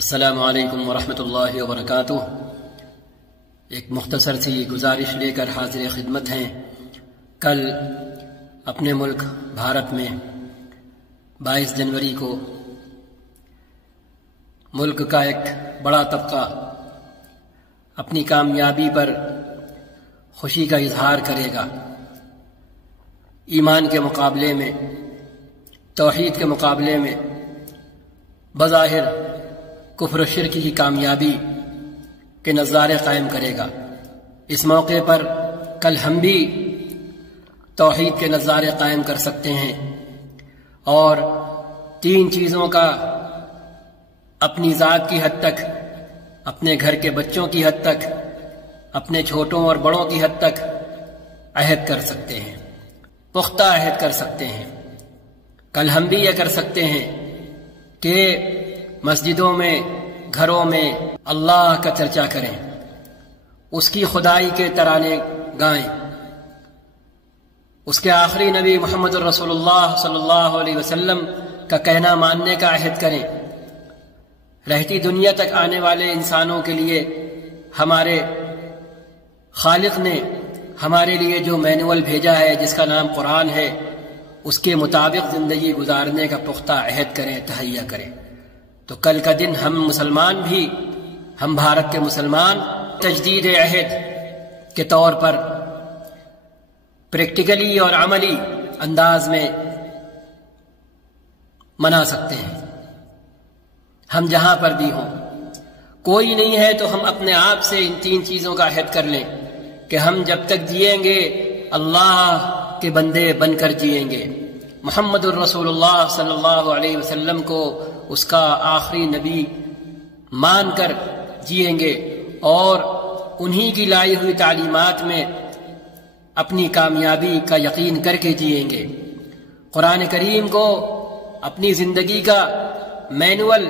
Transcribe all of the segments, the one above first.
السلام علیکم ورحمۃ اللہ وبرکاتہ۔ ایک مختصر سی گزارش لے کر حاضر خدمت ہیں۔ کل اپنے ملک بھارت میں 22 جنوری کو ملک کا ایک بڑا طبقہ اپنی کامیابی پر خوشی کا اظہار کرے گا۔ ایمان کے مقابلے میں، توحید کے مقابلے میں بظاہر کفر و شرک کی کامیابی کے نظارے قائم کرے گا۔ اس موقع پر کل ہم بھی توحید کے نظارے قائم کر سکتے ہیں اور 3 چیزوں کا اپنی ذات کی حد تک، اپنے گھر کے بچوں کی حد تک، اپنے چھوٹوں اور بڑوں کی حد تک عہد کر سکتے ہیں، پختہ عہد کر سکتے ہیں۔ کل ہم بھی یہ کر سکتے ہیں کہ مسجدوں میں، گھروں میں اللہ کا چرچا کریں، اس کی خدائی کے ترانے گائیں، اس کے آخری نبی محمد الرسول اللہ صلی اللہ علیہ وسلم کا کہنا ماننے کا عہد کریں۔ رہتی دنیا تک آنے والے انسانوں کے لیے ہمارے خالق نے ہمارے لیے جو مینول بھیجا ہے، جس کا نام قرآن ہے، اس کے مطابق زندگی گزارنے کا پختہ عہد کریں، تہیہ کریں۔ تو کل کا دن ہم مسلمان بھی، ہم بھارت کے مسلمان تجدید عہد کے طور پر پریکٹیکلی اور عملی انداز میں منا سکتے ہیں۔ ہم جہاں پر بھی ہوں، کوئی نہیں ہے تو ہم اپنے آپ سے ان 3 چیزوں کا عہد کر لیں کہ ہم جب تک جیئیں گے اللہ کے بندے بن کر جیئیں گے، محمد الرسول اللہ صلی اللہ علیہ وسلم کو اس کا آخری نبی مان کر جیئیں گے اور انہی کی لائی ہوئی تعلیمات میں اپنی کامیابی کا یقین کر کے جیئیں گے۔ قرآن کریم کو اپنی زندگی کا مینول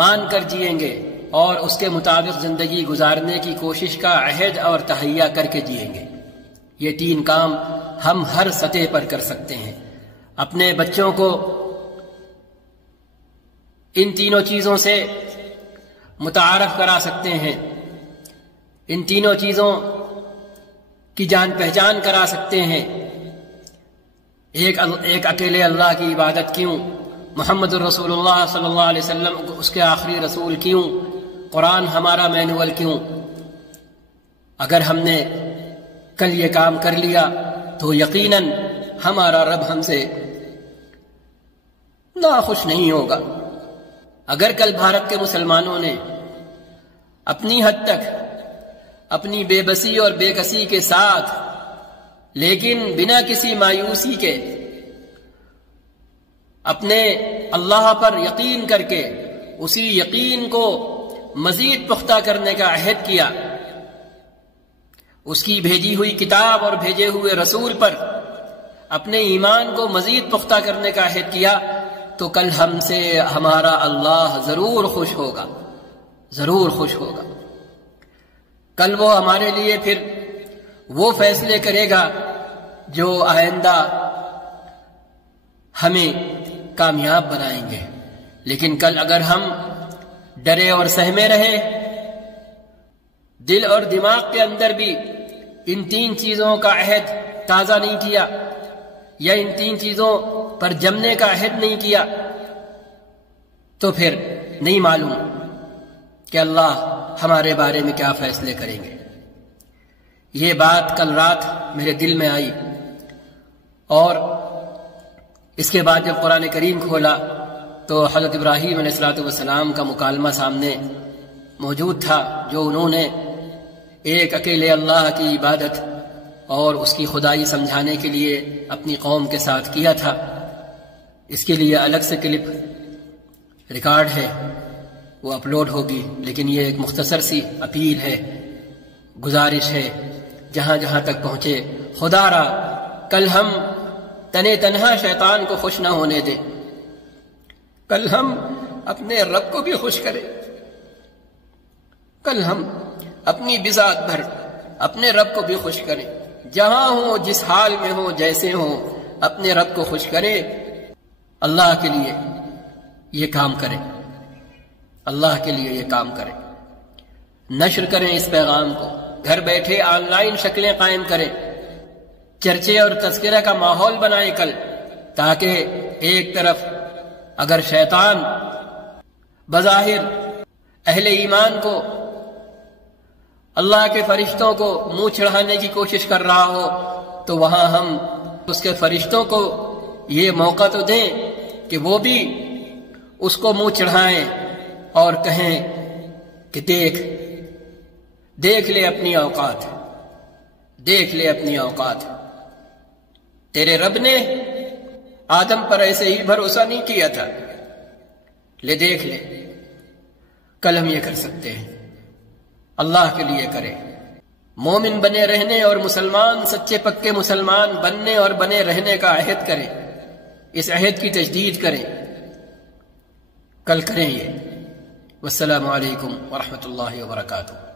مان کر جیئیں گے اور اس کے مطابق زندگی گزارنے کی کوشش کا عہد اور تہیہ کر کے جیئیں گے۔ یہ 3 کام ہم ہر سطح پر کر سکتے ہیں۔ اپنے بچوں کو ان 3 چیزوں سے متعارف کرا سکتے ہیں، ان 3 چیزوں کی جان پہچان کرا سکتے ہیں۔ ایک اکیلے اللہ کی عبادت کیوں، محمد الرسول اللہ صلی اللہ علیہ وسلم اس کے آخری رسول کیوں، قرآن ہمارا مینول کیوں۔ اگر ہم نے کل یہ کام کر لیا تو یقیناً ہمارا رب ہم سے ناخوش نہیں ہوگا۔ اگر کل بھارت کے مسلمانوں نے اپنی حد تک، اپنی بے بسی اور بے کسی کے ساتھ، لیکن بنا کسی مایوسی کے، اپنے اللہ پر یقین کر کے اسی یقین کو مزید پختہ کرنے کا عہد کیا، اس کی بھیجی ہوئی کتاب اور بھیجے ہوئے رسول پر اپنے ایمان کو مزید پختہ کرنے کا عہد کیا، تو کل ہم سے ہمارا اللہ ضرور خوش ہوگا، ضرور خوش ہوگا۔ کل وہ ہمارے لیے پھر وہ فیصلے کرے گا جو آئندہ ہمیں کامیاب بنائیں گے۔ لیکن کل اگر ہم ڈرے اور سہمے رہے، دل اور دماغ کے اندر بھی ان 3 چیزوں کا عہد تازہ نہیں کیا یا ان 3 چیزوں پر جمنے کا عہد نہیں کیا، تو پھر نہیں معلوم کہ اللہ ہمارے بارے میں کیا فیصلے کریں گے۔ یہ بات کل رات میرے دل میں آئی اور اس کے بعد جب قرآن کریم کھولا تو حضرت ابراہیم علیہ السلام کا مکالمہ سامنے موجود تھا، جو انہوں نے ایک اکیلے اللہ کی عبادت اور اس کی خدائی سمجھانے کے لیے اپنی قوم کے ساتھ کیا تھا۔ اس کے لیے الگ سے کلپ ریکارڈ ہے، وہ اپلوڈ ہوگی، لیکن یہ ایک مختصر سی اپیل ہے، گزارش ہے، جہاں جہاں تک پہنچے خدا را کل ہم تنے تنہا شیطان کو خوش نہ ہونے دیں، کل ہم اپنے رب کو بھی خوش کریں، کل ہم اپنی بذات بھر اپنے رب کو بھی خوش کریں، جہاں ہوں، جس حال میں ہوں، جیسے ہوں، اپنے رب کو خوش کریں، اللہ کے لیے یہ کام کریں۔ اللہ کے لیے یہ کام کریں، نشر کریں اس پیغام کو، گھر بیٹھے آن لائن شکلیں قائم کریں، چرچے اور تذکرہ کا ماحول بنائیں کل، تاکہ ایک طرف اگر شیطان بظاہر اہل ایمان کو، اللہ کے فرشتوں کو منہ چڑھانے کی کوشش کر رہا ہو تو وہاں ہم اس کے فرشتوں کو یہ موقع تو دیں کہ وہ بھی اس کو منہ چڑھائیں اور کہیں کہ دیکھ لے اپنی اوقات، دیکھ لے اپنی اوقات، تیرے رب نے آدم پر ایسے ہی بھروسہ نہیں کیا تھا، دیکھ لے۔ کل ہم یہ کر سکتے ہیں، اللہ کے لیے کریں، مومن بنے رہنے اور مسلمان، سچے پکے مسلمان بننے اور بنے رہنے کا عہد کریں، اس عہد کی تجدید کریں، کل کریں یہ۔ والسلام علیکم ورحمۃ اللہ وبرکاتہ۔